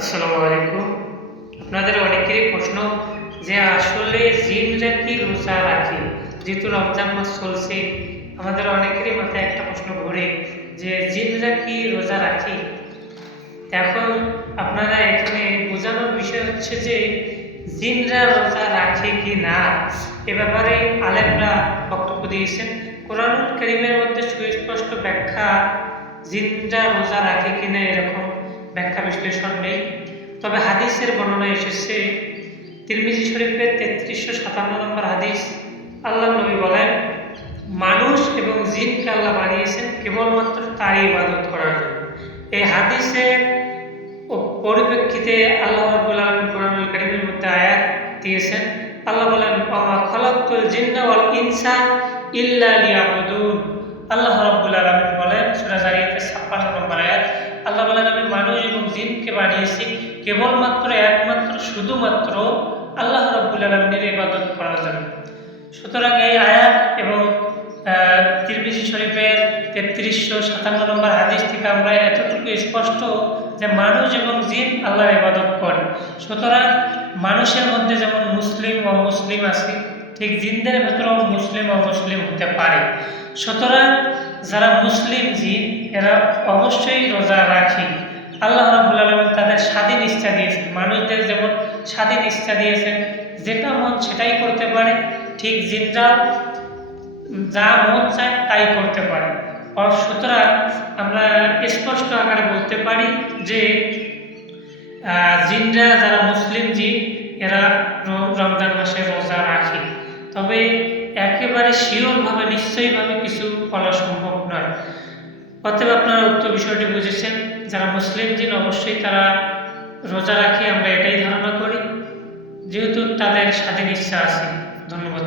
আসসালামু আলাইকুম। আপনাদের অনেকেরই প্রশ্ন যে আসলে জিনরা কি রোজা রাখে? যেহেতু রমজান মাস চলছে, আমাদের অনেকেরই মাথায় একটা প্রশ্ন ঘোরে যে জিনরা কি রোজা রাখে? এখন আপনারা এখানে বোঝানোর বিষয় হচ্ছে যে জিনরা রোজা রাখে কি না, এ ব্যাপারে আলেমরা বক্তব্য দিয়েছেন। কোরআনুল কারীমের মধ্যে সুস্পষ্ট ব্যাখ্যা জিনরা রোজা রাখে কিনা এরকম ব্যাখ্যা বিশ্লেষণ নেই। তবে হাদিসের বর্ণনা এসেছে, তিরমিজি শরীফের 3357 নম্বর হাদিস, আল্লাহ নবী বলেন, মানুষ এবং জিনকে আল্লাহ বানিয়েছেন কেবলমাত্র তারই ইবাদত করার জন্য। এই হাদিসের পরিপ্রেক্ষিতে আল্লাহ রাব্বুল আলামিন কোরআনুল কারীমের মধ্যে আয়াত দিয়েছেন। আল্লাহ বলেন, ওয়া খালাকতুল জিন্না ওয়াল ইনসা ইল্লা লিয়াবুদুন। আল্লাহ রাব্বুল আলামিন বলেন সূরা জারিয়াতের 56 নম্বর আয়াত, আল্লাহ বলেন, আমি মানুষ এবং জিনকে বানিয়েছি কেবলমাত্র একমাত্র শুধুমাত্র আল্লাহ রাব্বুল আলামিনের ইবাদত করার জন্য। সুতরাং এই আয়াত এবং তিরমিজি শরীফের 3357 নম্বর হাদিস থেকে আমরা এতটুকু স্পষ্ট যে মানুষ এবং জিন আল্লাহর ইবাদত করে। সুতরাং মানুষের মধ্যে যেমন মুসলিম ও মুসলিম আছে, ঠিক জিনদের ভেতরেও মুসলিম ও মুসলিম হতে পারে। সুতরাং যারা মুসলিম জিন এরা অবশ্যই রোজা রাখে। আল্লাহ রাব্বুল আলামিন তাদের স্বাধীন ইচ্ছা দিয়েছেন, মানুষদের যেমন স্বাধীন ইচ্ছা দিয়েছেন, যেটা মন সেটাই করতে পারে, ঠিক জিনরা যা মন চায় তাই করতে পারে। সুতরাং আমরা স্পষ্ট আকারে বলতে পারি যে জিনরা যারা মুসলিম জিন এরা রমজান মাসে রোজা রাখে। তবে একেবারে শিওরভাবে নিশ্চয়ইভাবে কিছু বলা সম্ভব নয়। অতএব আপনারা উক্ত বিষয়টি বুঝেছেন, যারা মুসলিম জিন অবশ্যই তারা রোজা রাখে, আমরা এটাই ধারণা করি, যেহেতু তাদের স্বাধীন ইচ্ছা আছে। ধন্যবাদ।